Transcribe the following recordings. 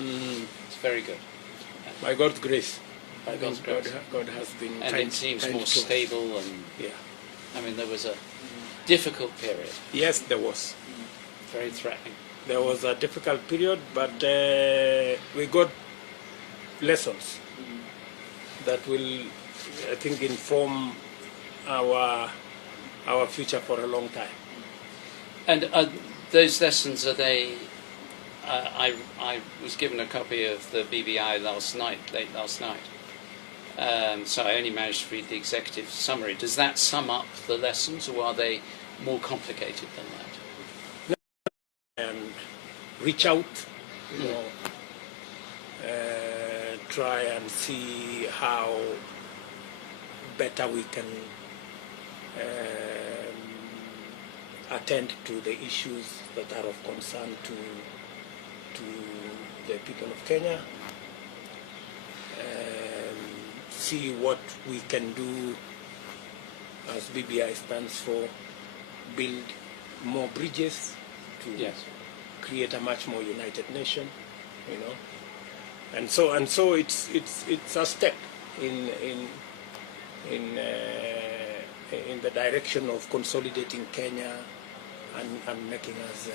It's very good. By God's grace. By God's grace. God has been and kind, it seems kind more to us. stable, and Yeah. I mean, there was a difficult period, Yes, there was. very threatening. There was a difficult period, but we got lessons that will, I think, inform our future for a long time. And those lessons, are they? I was given a copy of the BBI late last night. So I only managed to read the executive summary. Does that sum up the lessons, or are they more complicated than that? And reach out, you know, try and see how better we can attend to the issues that are of concern to the people of Kenya. See what we can do, as BBI stands for, build more bridges to create a much more united nation, you know, and so it's a step in the direction of consolidating Kenya and making us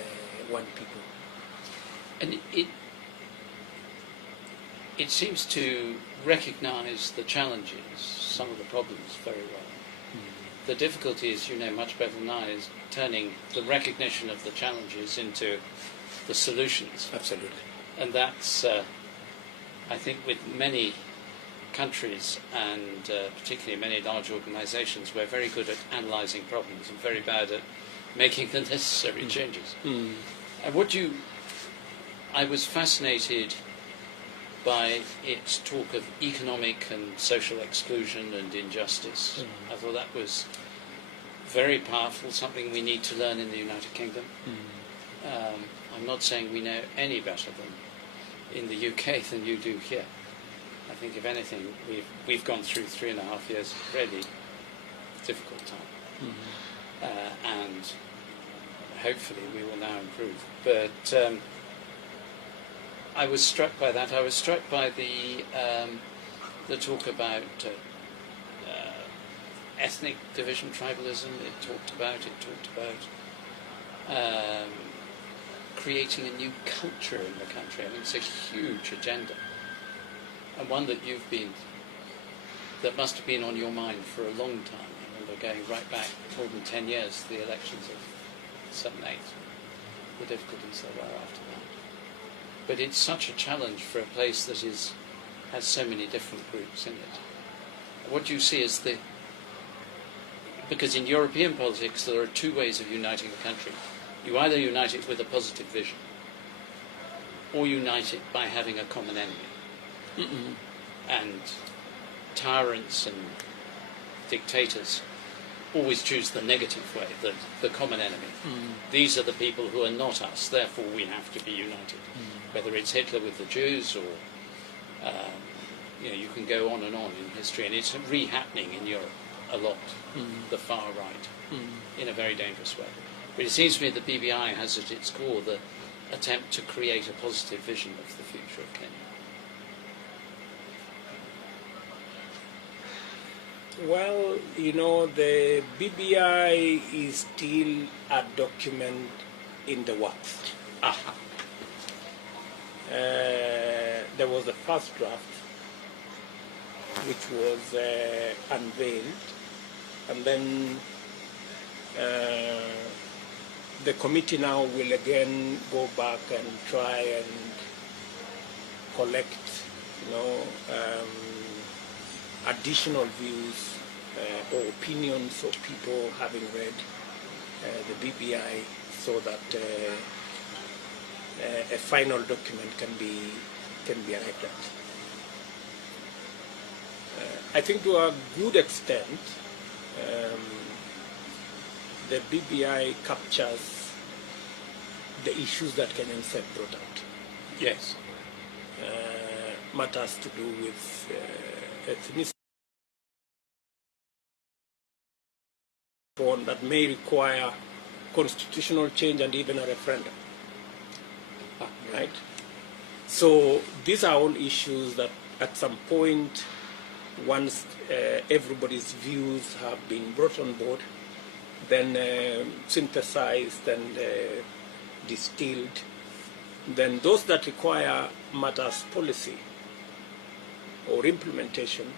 one people. And it seems to recognise the challenges, some of the problems, very well. The difficulty, as you know much better than I, is turning the recognition of the challenges into the solutions. Absolutely. And that's, I think, with many countries and particularly many large organisations, we're very good at analysing problems and very bad at making the necessary changes. And I was fascinated by its talk of economic and social exclusion and injustice. I thought that was very powerful, something we need to learn in the United Kingdom. I'm not saying we know any better than in the UK than you do here. I think, if anything, we've gone through 3.5 years of really difficult time. And hopefully we will now improve. But I was struck by that. I was struck by the talk about ethnic division, tribalism. It talked about creating a new culture in the country. I mean, it's a huge agenda, and one that that must have been on your mind for a long time. I remember going right back more than 10 years to the elections of 7, 8, the difficulties there were after that. But it's such a challenge for a place that has so many different groups in it. What do you see as because in European politics there are two ways of uniting a country. You either unite it with a positive vision, or unite it by having a common enemy. And tyrants and dictators always choose the negative way, the common enemy. These are the people who are not us, therefore we have to be united. Whether it's Hitler with the Jews, or you can go on and on in history, and it's re-happening in Europe a lot, the far right, in a very dangerous way. But it seems to me that BBI has at its core the attempt to create a positive vision of the future of Kenya. Well, the BBI is still a document in the works. There was a first draft which was unveiled, and then the committee now will again go back and try and collect, additional views or opinions of people having read the BBI, so that a final document can be arrived at. I think to a good extent, the BBI captures the issues that Kenyans have brought out. Yes. Matters to do with ethnicity that may require constitutional change and even a referendum. Right? So these are all issues that at some point, once everybody's views have been brought on board, then synthesized and distilled, then those that require matters policy or implementation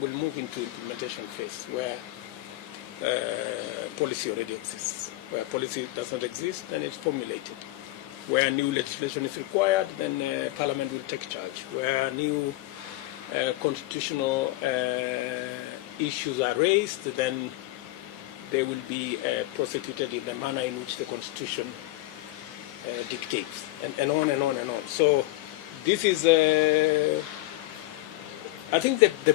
will move into implementation phase, where policy already exists. Where policy does not exist, then it's formulated. Where new legislation is required, then Parliament will take charge. Where new constitutional issues are raised, then they will be prosecuted in the manner in which the Constitution dictates, and on and on and on. So this is, I think that the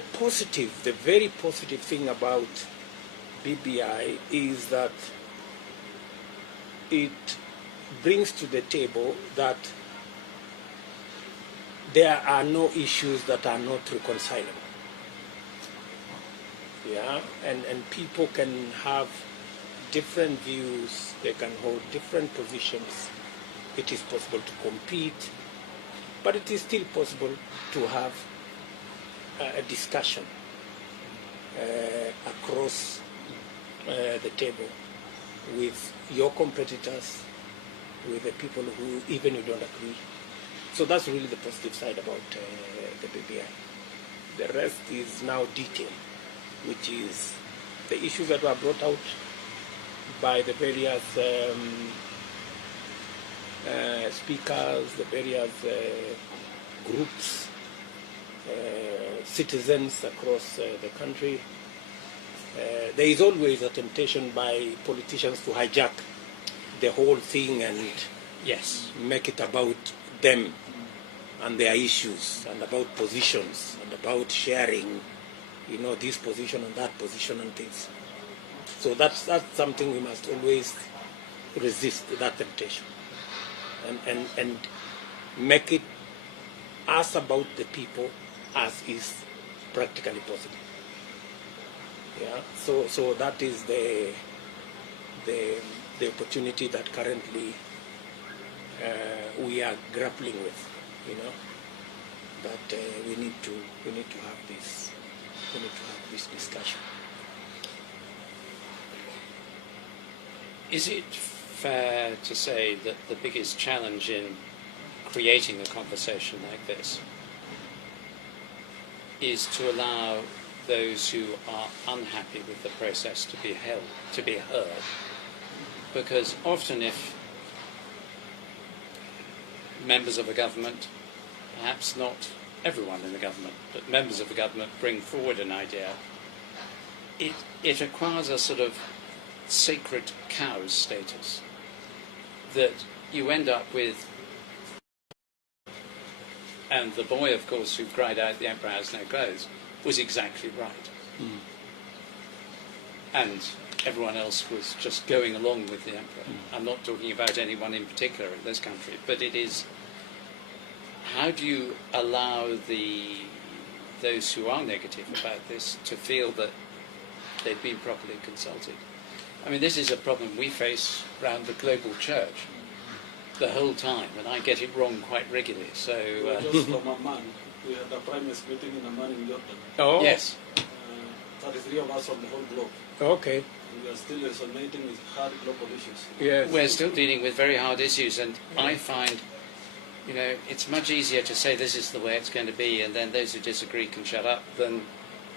very positive thing about BBI is that it brings to the table that there are no issues that are not reconcilable. Yeah, and people can have different views, they can hold different positions. It is possible to compete, but it is still possible to have a discussion across the table with your competitors, with the people who even you don't agree. So that's really the positive side about the BBI. The rest is now detail, which is the issues that were brought out by the various speakers, the various groups, citizens across the country. There is always a temptation by politicians to hijack the whole thing and make it about them and their issues and about positions and about sharing, you know, this position and that position and things. So that's something we must always resist, that temptation, and make it as about the people as is practically possible. Yeah. So that is the opportunity that currently we are grappling with, you know. But we need to have this discussion. Is it fair to say that the biggest challenge in creating a conversation like this is to allow those who are unhappy with the process to be heard? Because often if members of a government, perhaps not everyone in the government, but members of the government bring forward an idea, it acquires a sort of sacred cow status, that you end up with, and the boy, of course, who cried out, "The emperor has no clothes," was exactly right. Mm. And everyone else was just going along with the emperor. Mm. I'm not talking about anyone in particular in this country, but it is, how do you allow those who are negative about this to feel that they've been properly consulted? I mean, this is a problem we face around the global church the whole time, and I get it wrong quite regularly. So just from Amman, we had a prime minister meeting in Amman in Jordan. Oh yes, 33 of us from the whole globe. Okay. And we are still resonating with hard global issues. Yes. We're still dealing with very hard issues, and I find, you know, it's much easier to say this is the way it's going to be, and then those who disagree can shut up, than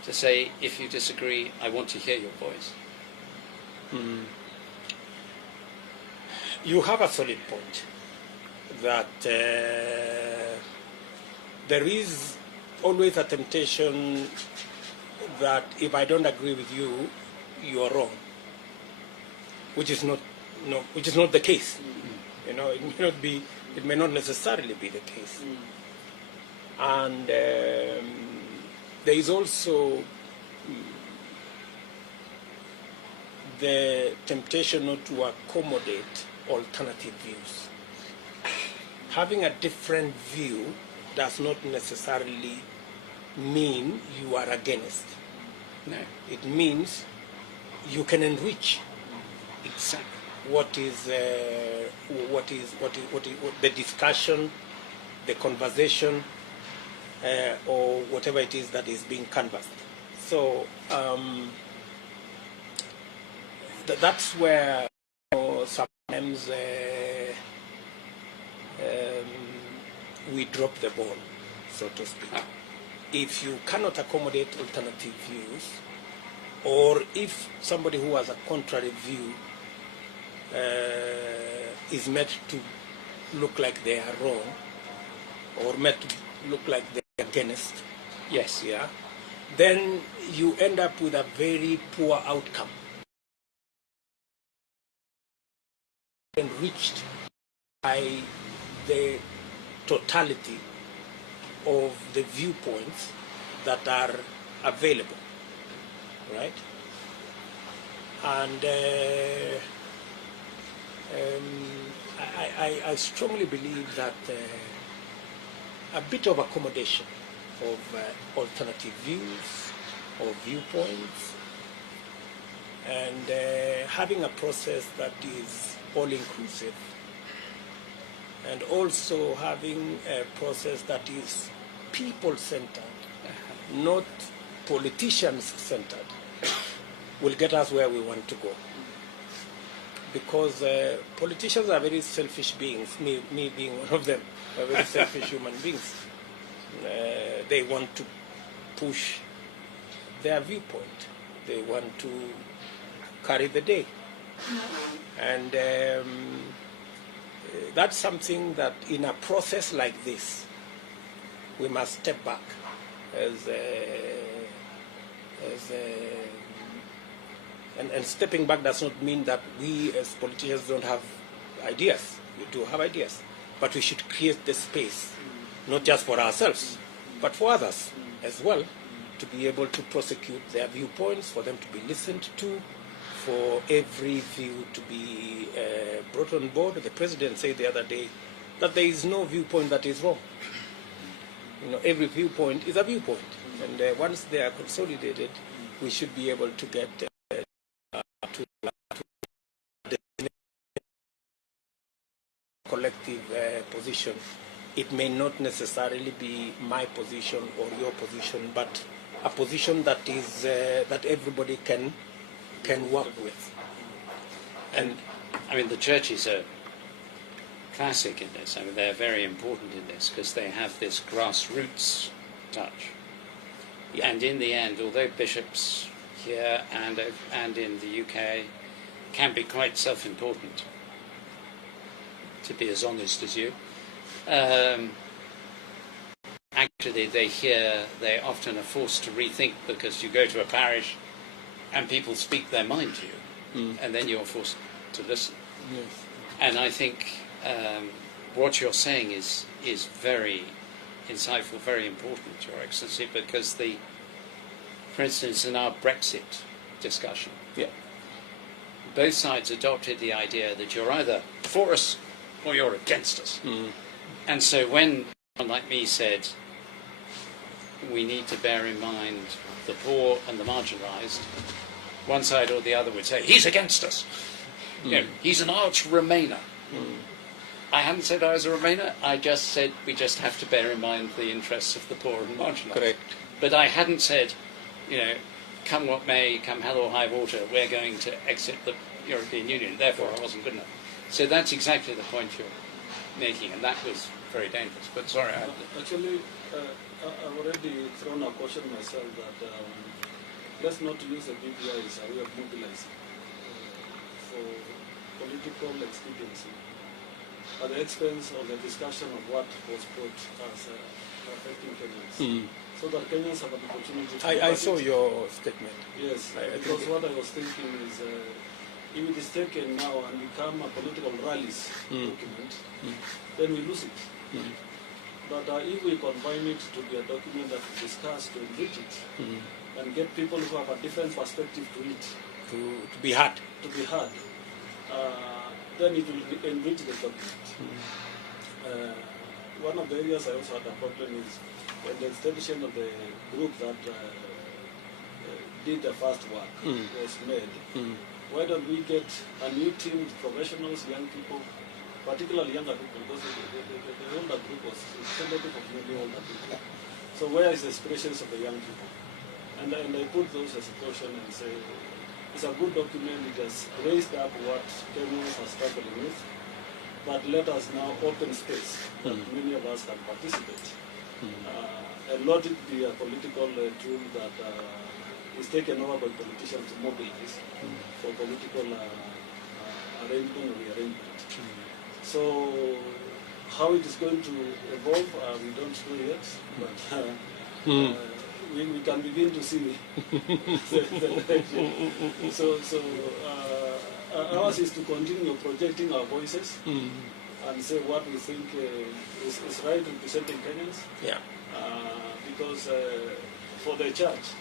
to say, if you disagree, I want to hear your voice. Mm. You have a solid point that there is always a temptation that if I don't agree with you, you are wrong, which is not the case. Mm. You know, it may not necessarily be the case. Mm. And there is also the temptation not to accommodate alternative views. Having a different view does not necessarily mean you are against. No, it means you can enrich exactly what is the discussion the conversation or whatever it is that is being canvassed. So that's where sometimes we drop the ball, so to speak. If you cannot accommodate alternative views, or if somebody who has a contrary view is made to look like they are wrong, or made to look like they are against, yes, yeah, then you end up with a very poor outcome. Enriched by the totality of the viewpoints that are available, right? And I strongly believe that a bit of accommodation of alternative views or viewpoints, and having a process that is all-inclusive, and also having a process that is people-centered, not politicians-centered, will get us where we want to go. Because politicians are very selfish beings, me being one of them, are very selfish human beings. They want to push their viewpoint. They want to carry the day. And that's something that in a process like this, we must step back and stepping back does not mean that we as politicians don't have ideas. We do have ideas, but we should create the space, not just for ourselves, but for others as well, to be able to prosecute their viewpoints, for them to be listened to, for every view to be brought on board. The president said the other day that there is no viewpoint that is wrong. You know, every viewpoint is a viewpoint, and once they are consolidated, we should be able to get to the collective position. It may not necessarily be my position or your position, but a position that is that everybody can work with. And I mean, the churches are classic in this. I mean, they're very important in this because they have this grassroots touch. And in the end, although bishops here and in the UK can be quite self-important, to be as honest as you, actually they often are forced to rethink, because you go to a parish and people speak their mind to you, and then you're forced to listen. Yes. And I think what you're saying is very insightful, very important, Your Excellency, because for instance, in our Brexit discussion, Yeah. both sides adopted the idea that you're either for us or you're against us. And so when someone like me said, we need to bear in mind the poor and the marginalised, one side or the other would say, he's against us. You know, he's an arch Remainer. I hadn't said I was a Remainer, I just said we just have to bear in mind the interests of the poor and marginalised. Correct. But I hadn't said, you know, come what may, come hell or high water, we're going to exit the European Union, therefore I wasn't good enough. So that's exactly the point you're making, and that was very dangerous. But sorry, Actually, I've already thrown a caution myself that let's not use the BBI as a way of mobilizing for political expediency at the expense of the discussion of what was put as affecting Kenyans. So that Kenyans have an opportunity to... I saw your statement. Yes, because what I was thinking is if it is taken now and become a political rallies document, then we lose it. But if we combine it to be a document that we discuss, to enrich it, and get people who have a different perspective to it, To be heard. then it will enrich the document. One of the areas I also had a problem is when the establishment of the group that did the first work was made. Why don't we get a new team of professionals, young people, particularly younger people, because the older group was representative of many older people. So where is the aspirations of the young people? And I put those as a question and say, it's a good document, it has raised up what Kenyans are struggling with, but let us now open space that many of us can participate. And not it be a political tool that is taken over by politicians to mobilize for political arrangement or rearrangement. So how it is going to evolve, we don't know yet, but we can begin to see the direction. So ours is to continue projecting our voices and say what we think is right representing Kenyans. Yeah. Because for the church,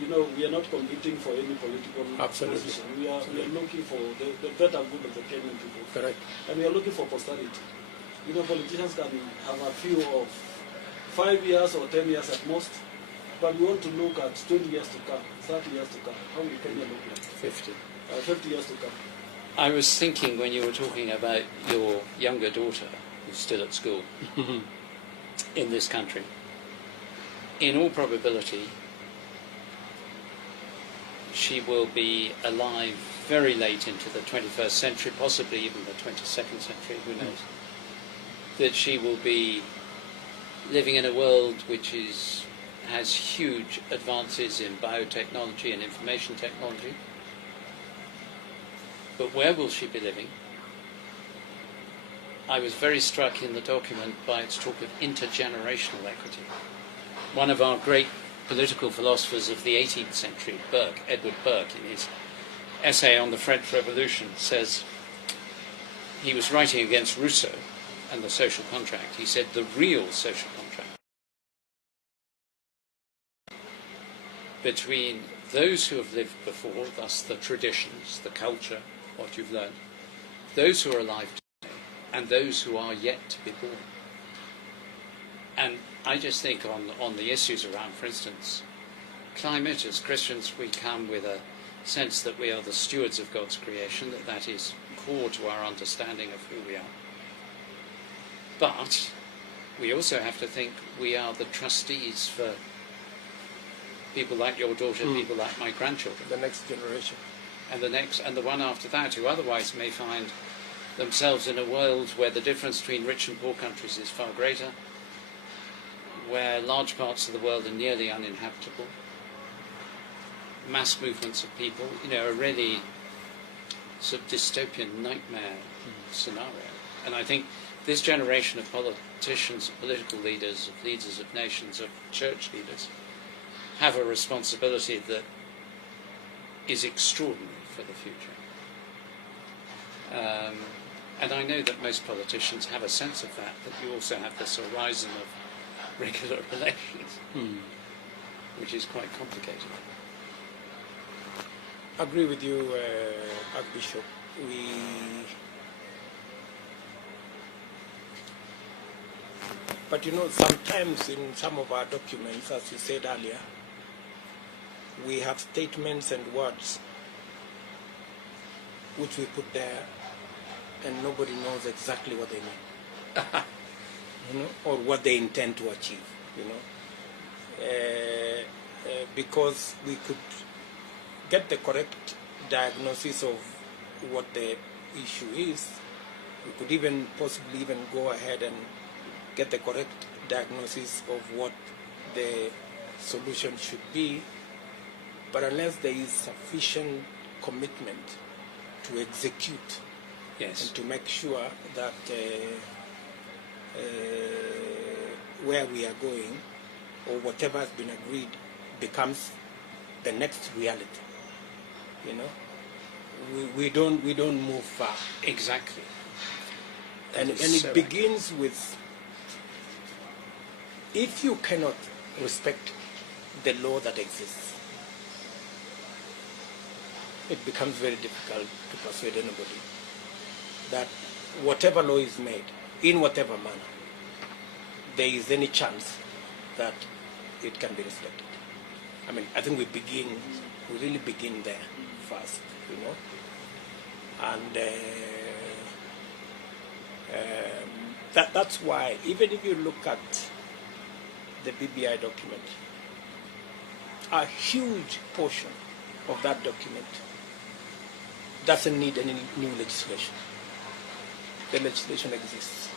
you know, we are not competing for any political position. We are looking for the better good of the Kenyan people. Correct. And we are looking for posterity. You know, politicians can have a few of 5 years or 10 years at most, but we want to look at 20 years to come, 30 years to come. How will Kenya look like? 50. 50 years to come. I was thinking when you were talking about your younger daughter, who's still at school in this country, in all probability, she will be alive very late into the 21st century, possibly even the 22nd century, who knows, that she will be living in a world which has huge advances in biotechnology and information technology. But where will she be living? I was very struck in the document by its talk of intergenerational equity. One of our great political philosophers of the 18th century, Edward Burke, in his essay on the French Revolution, says, he was writing against Rousseau and the social contract. He said the real social contract between those who have lived before, thus the traditions, the culture, what you've learned, those who are alive today, and those who are yet to be born. And I just think on the issues around, for instance, climate, as Christians we come with a sense that we are the stewards of God's creation, that is core to our understanding of who we are. But we also have to think we are the trustees for people like your daughter, people like my grandchildren. The next generation. And the one after that, who otherwise may find themselves in a world where the difference between rich and poor countries is far greater, where large parts of the world are nearly uninhabitable, mass movements of people, a really sort of dystopian nightmare scenario. And I think this generation of politicians, of political leaders, of leaders of nations, of church leaders, have a responsibility that is extraordinary for the future. And I know that most politicians have a sense of that, but you also have this horizon of regular relations, which is quite complicated. I agree with you, Archbishop. But sometimes in some of our documents, as you said earlier, we have statements and words which we put there and nobody knows exactly what they mean. Or what they intend to achieve, because we could get the correct diagnosis of what the issue is. We could even possibly go ahead and get the correct diagnosis of what the solution should be, but unless there is sufficient commitment to execute and to make sure that where we are going, or whatever has been agreed, becomes the next reality. We don't move far. Exactly. And it begins with, if you cannot respect the law that exists, it becomes very difficult to persuade anybody that whatever law is made, in whatever manner, there is any chance that it can be respected. I think we really begin there first, and That's why, even if you look at the BBI document, a huge portion of that document doesn't need any new legislation. The legislation exists.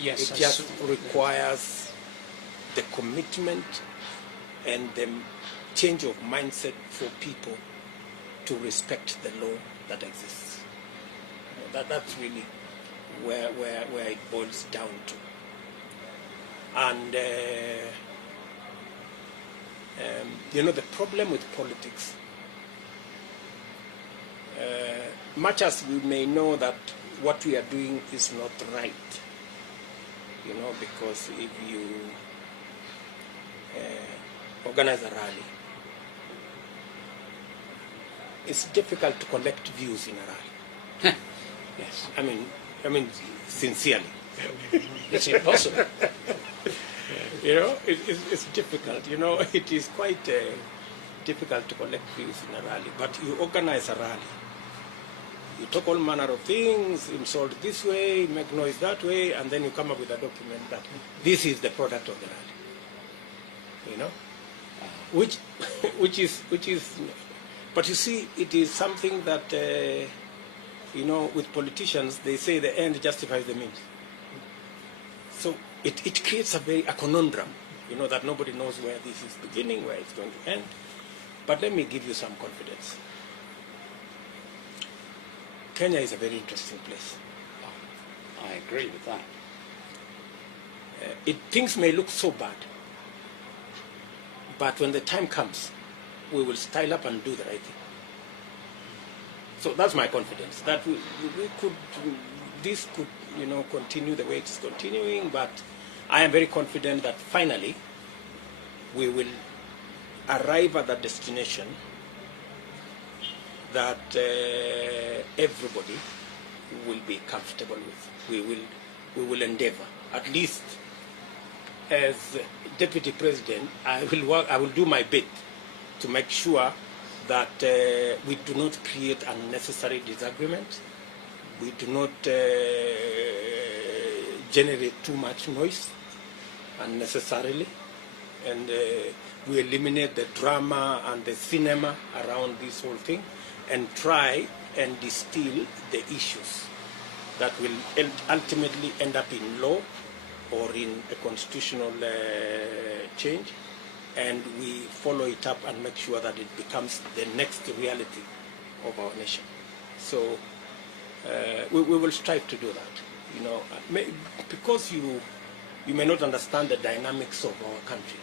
Yes, It just requires the commitment and the change of mindset for people to respect the law that exists. That's really where it boils down to. And the problem with politics, much as we may know that what we are doing is not right, because if you organize a rally, it's difficult to collect views in a rally. yes. I mean, sincerely. It's impossible. It's difficult. It is quite difficult to collect views in a rally. But you organize a rally. You talk all manner of things, insult this way, make noise that way, and then you come up with a document that this is the product of the rally. Which is. But you see, it is something that with politicians, they say the end justifies the means. So it creates a conundrum, that nobody knows where this is beginning, where it's going to end. But let me give you some confidence. Kenya is a very interesting place. I agree with that. Things may look so bad, but when the time comes, we will style up and do the right thing. So that's my confidence that this could continue the way it is continuing, but I am very confident that finally we will arrive at that destination that everybody will be comfortable with. We will endeavor, at least as Deputy President, I will do my bit to make sure that we do not create unnecessary disagreement. We do not generate too much noise unnecessarily, and we eliminate the drama and the cinema around this whole thing, and try and distill the issues that will ultimately end up in law or in a constitutional change, and we follow it up and make sure that it becomes the next reality of our nation. So we will strive to do that. Because you may not understand the dynamics of our country.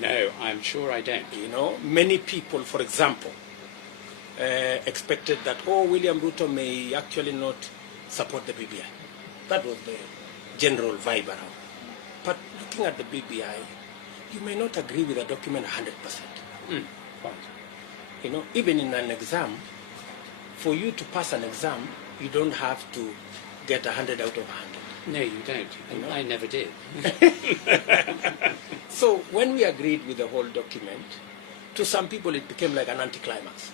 No, I'm sure I don't. Many people, for example, expected that, William Ruto may actually not support the BBI. That was the general vibe around. But looking at the BBI, you may not agree with the document 100%. Right. Even in an exam, for you to pass an exam, you don't have to get 100 out of 100. No, you don't. And I never did. So when we agreed with the whole document, to some people it became like an anticlimax.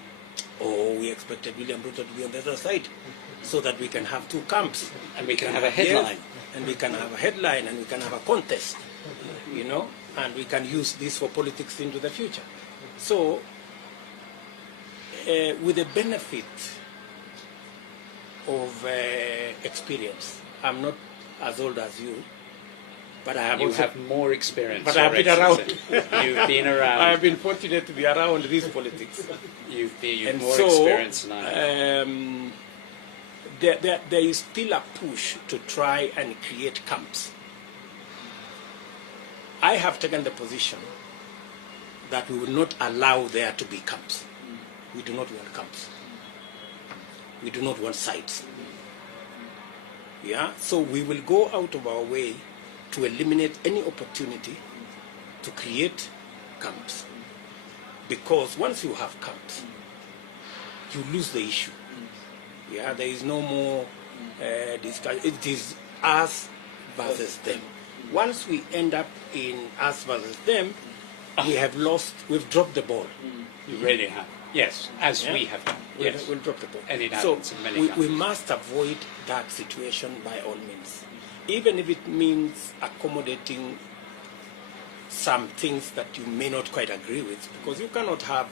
We expected William Ruto to be on the other side so that we can have two camps. And we can have a headline. Yes, and we can have a headline, and we can have a contest, and we can use this for politics into the future. So, with the benefit of experience, I'm not as old as you, but I have have more experience. But I have been around. You've been around. I have been fortunate to be around this politics. You've and more so, experience than I have. There is still a push to try and create camps. I have taken the position that we will not allow there to be camps. We do not want camps. We do not want sides. Yeah? So we will go out of our way to eliminate any opportunity to create camps. Because once you have camps, you lose the issue. Yeah, there is no more discussion. It is us versus them. Once we end up in us versus them, we've dropped the ball. You really have. Yes, as Yeah? we have done. We'll, Yes. we'll drop the ball. And it So happens in many we countries. must avoid that situation by all means, even if it means accommodating some things that you may not quite agree with, because you cannot have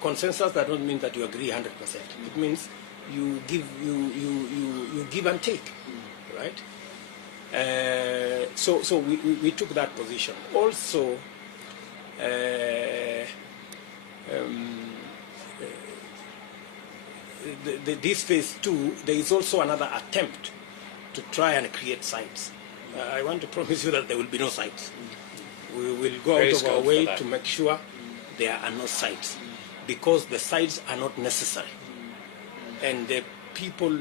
consensus. That don't mean that you agree 100%. It means you give and take, right? So we took that position. Also, this phase 2, there is also another attempt to try and create sites. I want to promise you that there will be no sites. We will go Very out of our scope for way that. to make sure there are no sites, because the sites are not necessary. And the people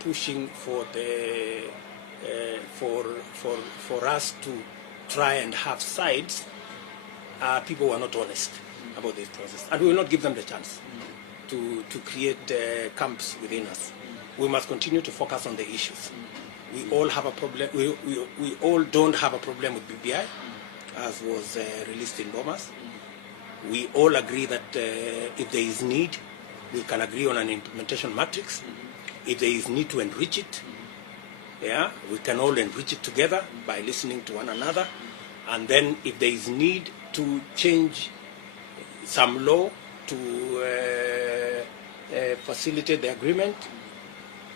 pushing for the for us to try and have sites are people who are not honest about this process, and we will not give them the chance to create camps within us. We must continue to focus on the issues. We all have a problem. We all don't have a problem with BBI, as was released in Bomas. We all agree that if there is need, we can agree on an implementation matrix. If there is need to enrich it, yeah, we can all enrich it together by listening to one another. And then if there is need to change some law to facilitate the agreement,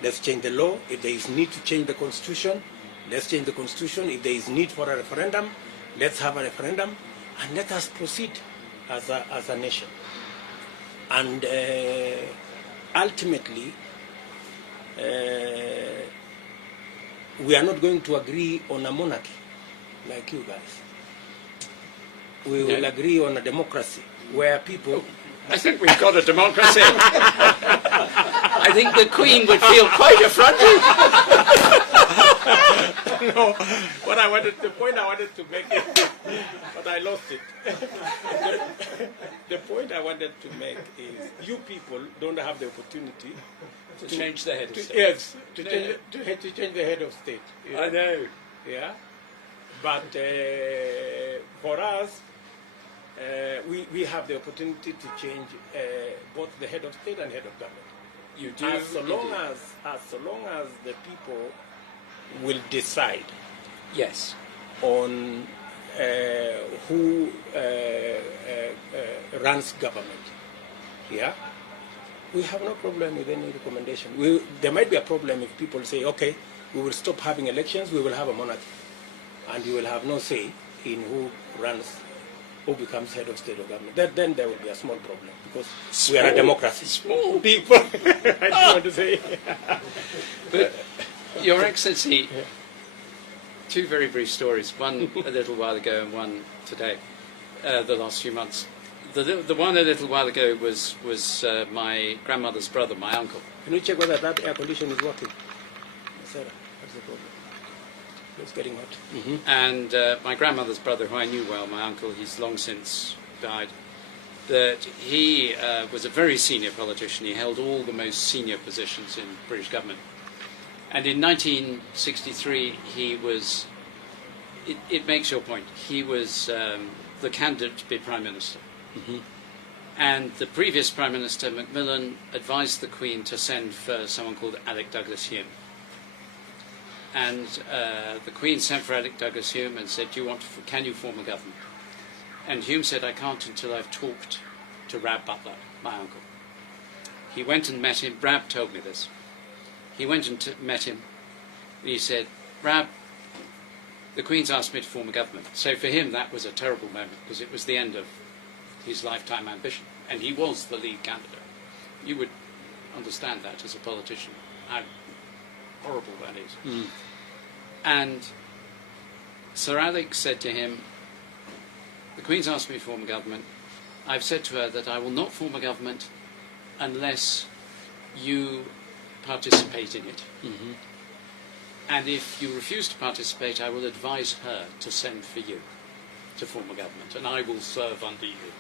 let's change the law. If there is need to change the constitution, let's change the constitution. If there is need for a referendum, let's have a referendum, and let us proceed as a nation. And ultimately, we are not going to agree on a monarchy like you guys. We will agree on a democracy where people... I think we've got a democracy. I think the Queen would feel quite affronted. No, the point I wanted to make is, but I lost it. The point I wanted to make is, you people don't have the opportunity To change the head of state. Yes, to change the head of state. You know? I know. Yeah, but for us, we have the opportunity to change both the head of state and head of government. You do. As long as the people will decide, Yes. on who runs government. Yeah, we have no problem with any recommendation. There might be a problem if people say, okay, we will stop having elections, we will have a monarchy, and you will have no say in who becomes head of state or government. Then there will be a small problem, because we are a democracy. Small People, I just want to say. But, Your Excellency, two very brief stories, one a little while ago and one today, the last few months. The one a little while ago was my grandmother's brother, my uncle. Can you check whether that air condition is working? Sarah, what's the problem? It's getting hot. Mm-hmm. And my grandmother's brother, who I knew well, my uncle, he's long since died, that he was a very senior politician. He held all the most senior positions in British government. And in 1963, he was, it makes your point, he was the candidate to be Prime Minister. Mm-hmm. And the previous Prime Minister, Macmillan, advised the Queen to send for someone called Alec Douglas Hume. And the Queen sent for Alec Douglas Hume and said, can you form a government? And Hume said, I can't until I've talked to Rab Butler, my uncle. He went and met him. Rab told me this. He went and met him, and he said, Rab, the Queen's asked me to form a government. So for him, that was a terrible moment, because it was the end of his lifetime ambition. And he was the lead candidate. You would understand that as a politician, how horrible that is. Mm. And Sir Alec said to him, the Queen's asked me to form a government. I've said to her that I will not form a government unless you participate in it. Mm-hmm. And if you refuse to participate, I will advise her to send for you to form a government, and I will serve under you.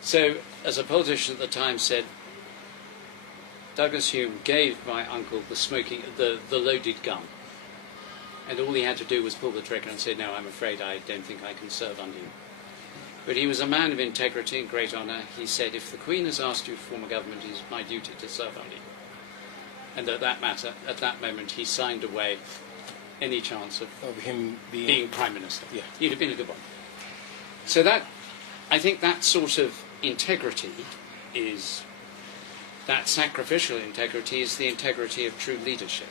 So, as a politician at the time said, Douglas Hume gave my uncle the loaded gun, and all he had to do was pull the trigger and say, no, I'm afraid I don't think I can serve under you. But he was a man of integrity and great honour. He said, if the Queen has asked you to form a government, it is my duty to serve under you. And at that moment, he signed away any chance of him being Prime Minister. Yeah. He'd have been a good one. So that, I think that sort of integrity is, that sacrificial integrity is the integrity of true leadership.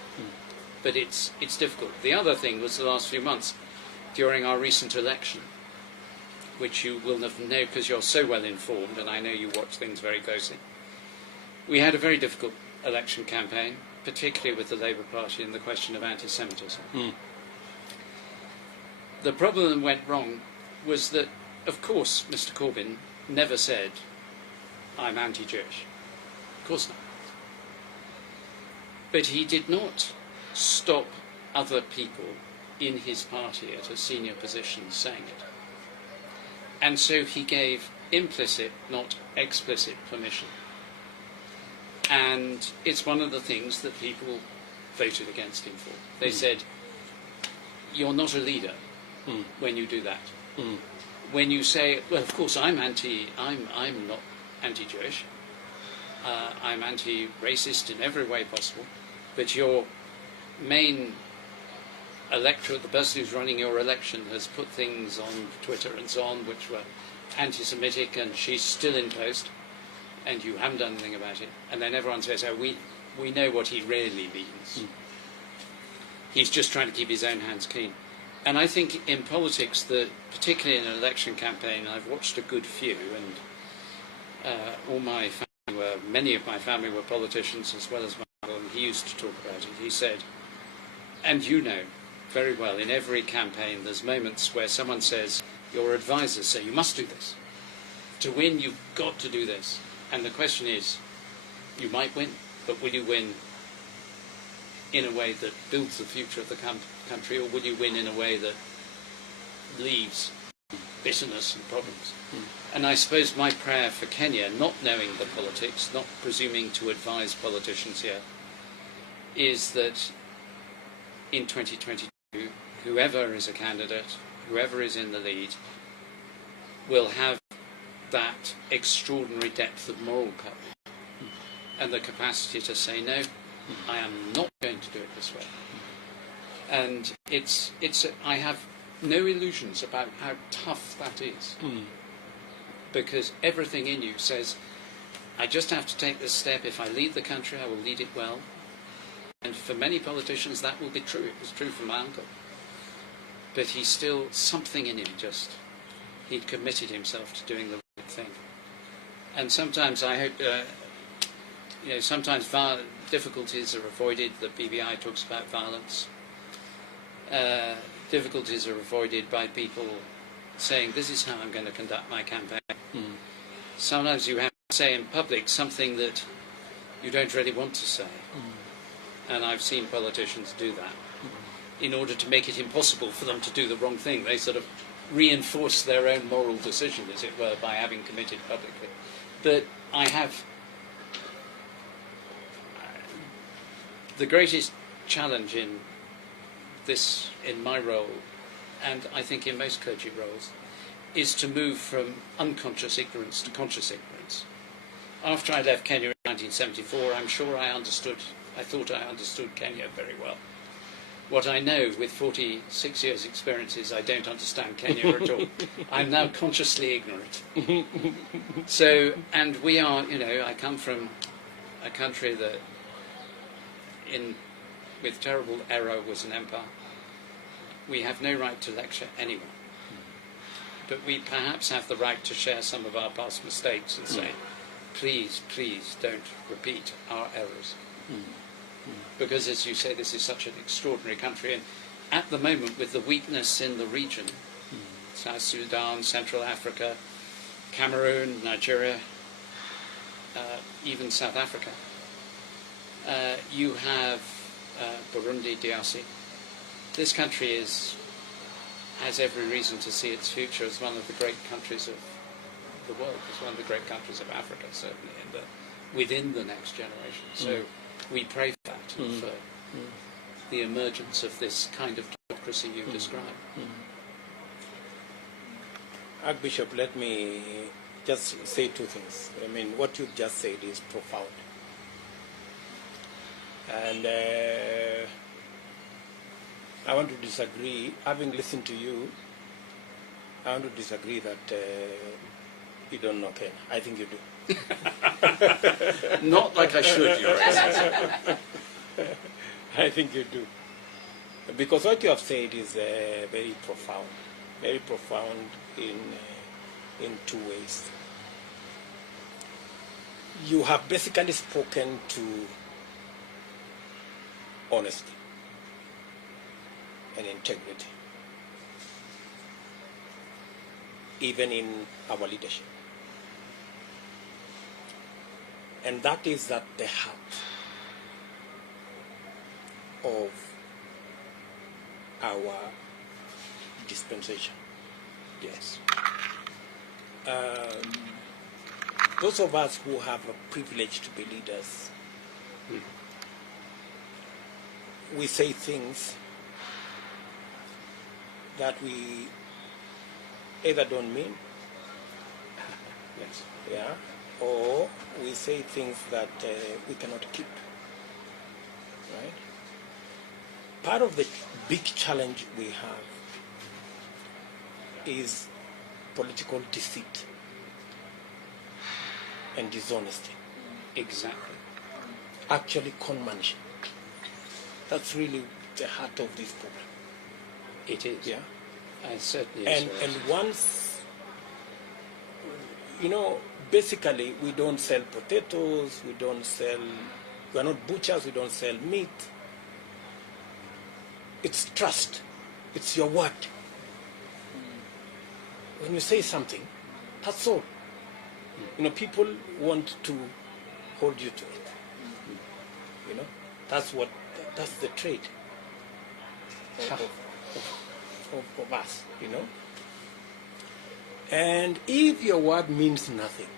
But it's difficult. The other thing was the last few months, during our recent election, which you will know because you're so well informed, and I know you watch things very closely. We had a very difficult election campaign, particularly with the Labour Party and the question of anti-Semitism. The problem that went wrong was that, of course, Mr. Corbyn never said, I'm anti-Jewish. Of course not. But he did not stop other people in his party at a senior position saying it. And so he gave implicit, not explicit, permission. And it's one of the things that people voted against him for. They said, you're not a leader when you do that. When you say, well, of course, I'm not anti-Jewish. I'm anti-racist in every way possible. But your main electorate, the person who's running your election, has put things on Twitter and so on which were anti-Semitic, and she's still in post, and you haven't done anything about it. And then everyone says, oh, we know what he really means. He's just trying to keep his own hands clean. And I think in politics, particularly in an election campaign, I've watched a good few, and many of my family were politicians as well as my uncle, and he used to talk about it. He said, and you know very well, in every campaign there's moments where someone says, your advisors say, you must do this. To win, you've got to do this. And the question is, you might win, but will you win in a way that builds the future of the country, or will you win in a way that leaves bitterness and problems? And I suppose my prayer for Kenya, not knowing the politics, not presuming to advise politicians here, is that in 2022, whoever is a candidate, whoever is in the lead, will have that extraordinary depth of moral courage and the capacity to say, no, I am not going to do it this way. And I have no illusions about how tough that is. Because everything in you says, I just have to take this step. If I lead the country, I will lead it well. And for many politicians, that will be true. It was true for my uncle. But he's still, something in him he'd committed himself to doing the right thing. And sometimes I hope, sometimes difficulties are avoided. The BBI talks about violence. Difficulties are avoided by people saying, this is how I'm going to conduct my campaign. Sometimes you have to say in public something that you don't really want to say. And I've seen politicians do that. In order to make it impossible for them to do the wrong thing, they sort of reinforce their own moral decision, as it were, by having committed publicly. But I have the greatest challenge in my role, and I think in most clergy roles, is to move from unconscious ignorance to conscious ignorance. After I left Kenya in 1974, I'm sure I thought I understood Kenya very well. What I know with 46 years' experience is I don't understand Kenya at all. I'm now consciously ignorant. So, and we are, I come from a country that, with terrible error, was an empire. We have no right to lecture anyone. But we perhaps have the right to share some of our past mistakes and say, please, please don't repeat our errors. Because, as you say, this is such an extraordinary country, and at the moment, with the weakness in the region, South Sudan, Central Africa, Cameroon, Nigeria, even South Africa, you have Burundi, DRC. This country has every reason to see its future as one of the great countries of the world, as one of the great countries of Africa, certainly, within the next generation. So we pray for that and for the emergence of this kind of democracy you describe. Archbishop, let me just say two things. I mean, what you've just said is profound. And I want to disagree. Having listened to you, I want to disagree that you don't know Kenya. I think you do. Not like I should, Your Excellency. I think you do. Because what you have said is very profound in two ways. You have basically spoken to honesty and integrity, even in our leadership. And that is at the heart of our dispensation. Yes. Those of us who have a privilege to be leaders, we say things that we either don't mean, Yes. yeah, or we say things that we cannot keep, right? Part of the big challenge we have is political deceit and dishonesty. Exactly. Actually, conmanship. That's really the heart of this problem. It is. Yeah. It certainly is. And once, you know, basically we don't sell potatoes, we're not butchers, we don't sell meat. It's trust. It's your word. When you say something, that's all. You know, people want to hold you to it. You know, that's the trait of us, you know. And if your word means nothing,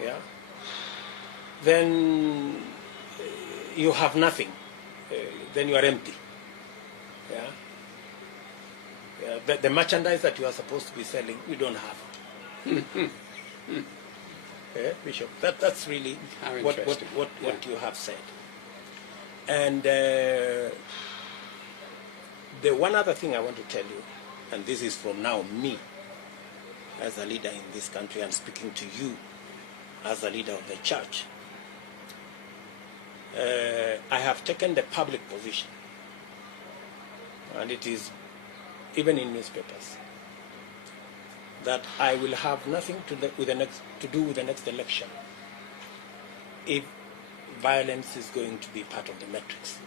yeah, then you have nothing. Then you are empty. Yeah. Yeah. The merchandise that you are supposed to be selling, we don't have. Yeah, Bishop. That's really what you have said. And the one other thing I want to tell you, and this is from now me as a leader in this country and speaking to you as a leader of the church, I have taken the public position, and it is even in newspapers, that I will have nothing to do with the next election if violence is going to be part of the metrics.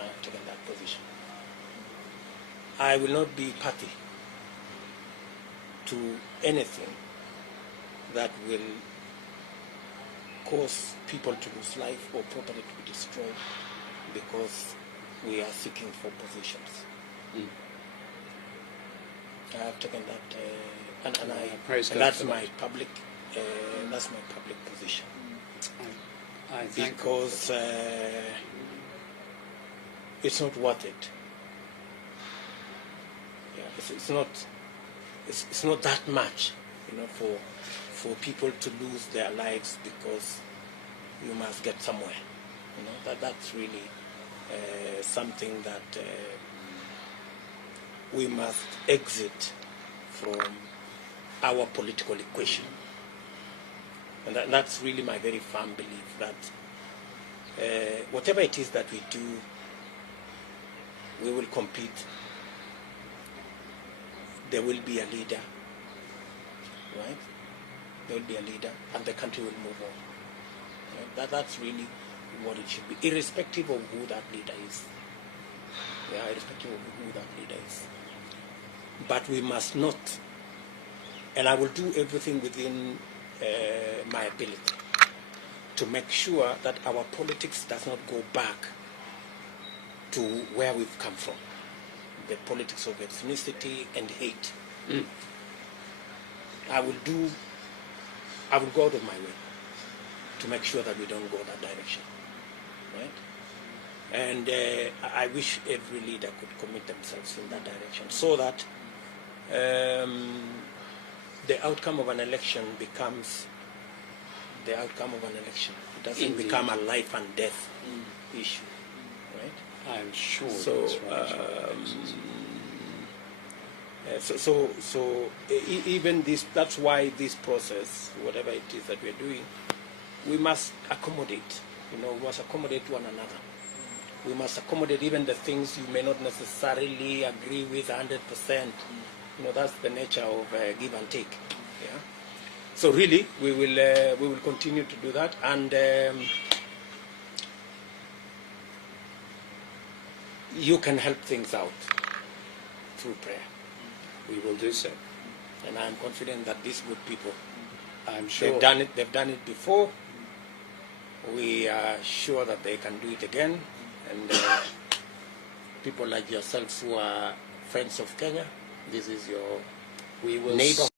I have taken that position. I will not be party to anything that will cause people to lose life or property to be destroyed because we are seeking for positions. I have taken that, and that's my public position. I thank because it's not worth it. Yeah, it's not that much, you know, for people to lose their lives because you must get somewhere. You know, that's really something that we must exit from our political equation. And that's really my very firm belief that whatever it is that we do, we will compete. There will be a leader, right? There will be a leader, and the country will move on. Right? That's really what it should be, irrespective of who that leader is. Yeah, irrespective of who that leader is. But we must not, and I will do everything within my ability to make sure that our politics does not go back to where we've come from, the politics of ethnicity and hate. I will go out of my way to make sure that we don't go that direction, right? And I wish every leader could commit themselves in that direction so that the outcome of an election becomes the outcome of an election. It doesn't Indeed. become a life and death issue, right? I'm sure So, that's right. Even this, that's why this process, whatever it is that we're doing, we must accommodate. We must accommodate one another. We must accommodate even the things you may not necessarily agree with 100%. That's the nature of give and take. Yeah. So really, we will continue to do that, and you can help things out through prayer. We will do so. And I'm confident that these good people, I'm sure. They've done it before. We are sure that they can do it again. And people like yourselves who are friends of Kenya, this is your neighbor.